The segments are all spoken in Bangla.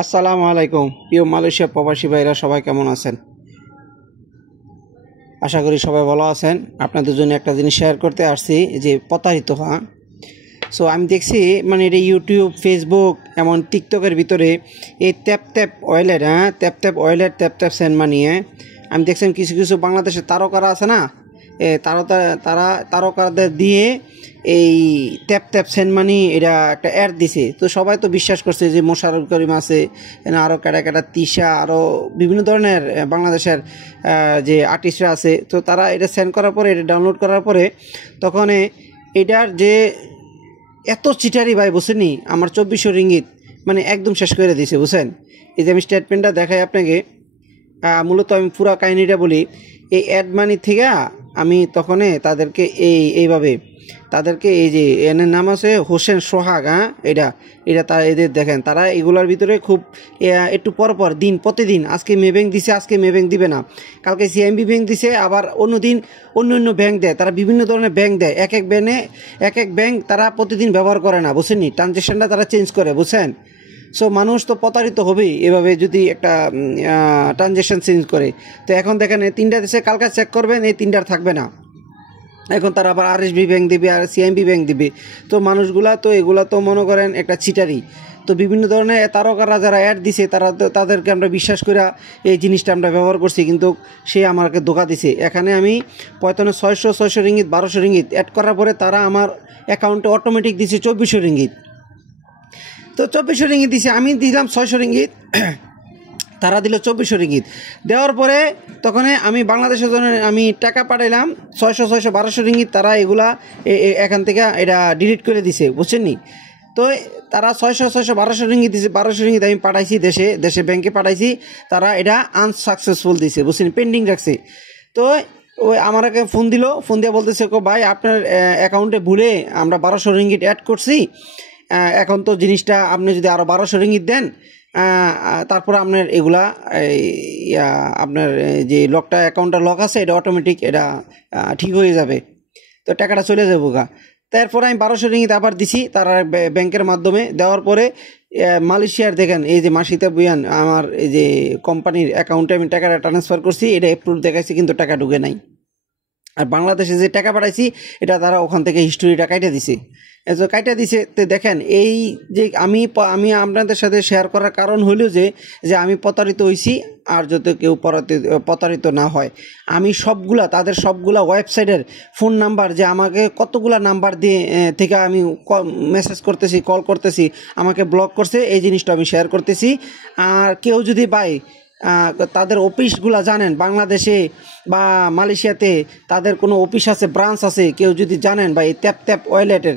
আসসালামু আলাইকুম প্রিয় মালয়েশিয়া প্রবাসী ভাইরা সবাই কেমন আছেন? আশা করি সবাই ভালো আছেন। আপনাদের জন্য একটা জিনিস শেয়ার করতে আসছি যে প্রতারিত হওয়া। সো আমি দেখছি মানে এটা ইউটিউব, ফেসবুক, এমন টিকটকের ভিতরে এই ট্যাপ ট্যাপ সেন্ড মানিয়ে আমি দেখছেন কিছু কিছু বাংলাদেশের তারকারা আছে না, তারা তারকাদের দিয়ে এই ট্যাপ সেন্ড মানি এটা একটা অ্যাড দিছে। তো সবাই তো বিশ্বাস করছে যে মোশাররফ করিম আছে, আরও ক্যাটা তিশা, আরও বিভিন্ন ধরনের বাংলাদেশের যে আর্টিস্টরা আছে। তো তারা এটা সেন্ড করার পরে, এটা ডাউনলোড করার পরে তখন এটার যে এত চিটারি ভাই বুঝছেনি, আমার 2400 রিঙ্গিত মানে একদম শেষ করে দিয়েছে বুঝছেন। এই যে আমি স্টেটমেন্টটা দেখাই আপনাকে, মূলত আমি পুরা কাহিনিটা বলি। এই অ্যাড মানি থেকে আমি তখন তাদেরকে এইভাবে তাদেরকে এই যে এনের নাম আছে হোসেন সোহাগ, এটা এদের দেখেন, তারা এগুলার ভিতরে খুব একটু পর দিন প্রতিদিন আজকে মে ব্যাংক দিছে, আজকে মে ব্যাংক দিবে না, কালকে সিএমবি ব্যাংক দিছে, আবার অন্য দিন অন্য ব্যাংক দেয়। তারা বিভিন্ন ধরনের ব্যাংক দেয়, এক এক ব্যাংক তারা প্রতিদিন ব্যবহার করে না বুঝছেন, ট্রানজ্যাকশনটা তারা চেঞ্জ করে বুঝছেন। সো মানুষ তো প্রতারিত হবেই এভাবে যদি একটা ট্রানজ্যাকশন চেঞ্জ করে। তো এখন দেখেন এই 3টা দেশে কালকে চেক করবেন, এই 3টার থাকবে না, এখন তারা আবার আরএসবি ব্যাংক দিবে আর সিএমবি ব্যাংক দিবে। তো মানুষগুলা তো এগুলা তো মনে করেন একটা চিটারি। তো বিভিন্ন ধরনের তারকারা যারা অ্যাড দিছে তাদেরকে আমরা বিশ্বাস করে এই জিনিসটা আমরা ব্যবহার করছি, কিন্তু সে আমাকে ধোকা দিছে। এখানে আমি 600 রিঙ্গিত 1200 রিঙ্গিত অ্যাড করার পরে তারা আমার অ্যাকাউন্টে অটোমেটিক দিছে 2400 রিঙ্গিত। তো 2400 রিঙ্গিত দিছে, আমি দিলাম 600 রিঙ্গিত, তারা দিল 2400 রিঙ্গিত। দেওয়ার পরে তখন আমি বাংলাদেশের জন্য আমি টাকা পাঠাইলাম 600 1200 রিঙ্গিত, তারা এগুলা এখান থেকে এটা ডিলিট করে দিছে বুঝছেন নি। তো তারা 600 1200 রিঙ্গিত দিছে, 1200 রিঙ্গিত আমি পাঠাইছি দেশে ব্যাংকে পাঠাইছি, তারা এটা আনসাকসেসফুল দিছে বুঝছেন, পেন্ডিং রাখছে। তো ওই আমাকে ফোন দিয়ে বলতেছে ভাই আপনার অ্যাকাউন্টে ভুলে আমরা 1200 রিঙ্গিত অ্যাড করছি, এখন তো জিনিসটা আপনি যদি আরও 1200 রিঙ্গিত দেন তারপরে আপনার এগুলা আপনার যে লকটা অ্যাকাউন্টটা লক আছে এটা অটোমেটিক এটা ঠিক হয়ে যাবে, তো টাকাটা চলে যাবো গা। তারপরে আমি 1200 রিঙ্গিত আবার দিছি তারা ব্যাংকের মাধ্যমে। দেওয়ার পরে মালয়েশিয়ার দেখেন এই যে মাসিতা বুয়ান আমার এই যে কোম্পানির অ্যাকাউন্টে আমি টাকাটা ট্রান্সফার করছি, এটা অ্যাপ্রুভ দেখাইছি কিন্তু টাকা ঢুকে নাই। আর বাংলাদেশে যে টাকা পাঠাইছি এটা তারা ওখান থেকে হিস্টোরিটা কাইটা দিছে, তো দেখেন এই যে আমি আপনাদের সাথে শেয়ার করার কারণ হলো যে আমি প্রতারিত হয়েছি, আর যাতে কেউ প্রতারিত না হয়। আমি তাদের সবগুলা ওয়েবসাইটের ফোন নাম্বার, যে আমাকে কতগুলা নাম্বার দিয়ে থেকে আমি মেসেজ করতেছি, কল করতেছি, আমাকে ব্লক করছে, এই জিনিসটা আমি শেয়ার করতেছি। আর কেউ যদি তাদের অফিসগুলা জানেন বাংলাদেশে বা মালয়েশিয়াতে তাদের কোনো অফিস আছে, ব্রাঞ্চ আছে, কেউ যদি জানেন বা এই ট্যাপ ওয়ালেটের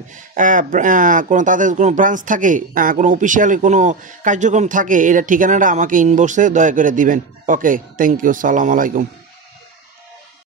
তাদের কোনো ব্রাঞ্চ থাকে, কোনো অফিসিয়ালি কোনো কার্যক্রম থাকে, এটা ঠিকানাটা আমাকে ইনবক্সে দয়া করে দিবেন। ওকে, থ্যাংক ইউ, সালাম আলাইকুম।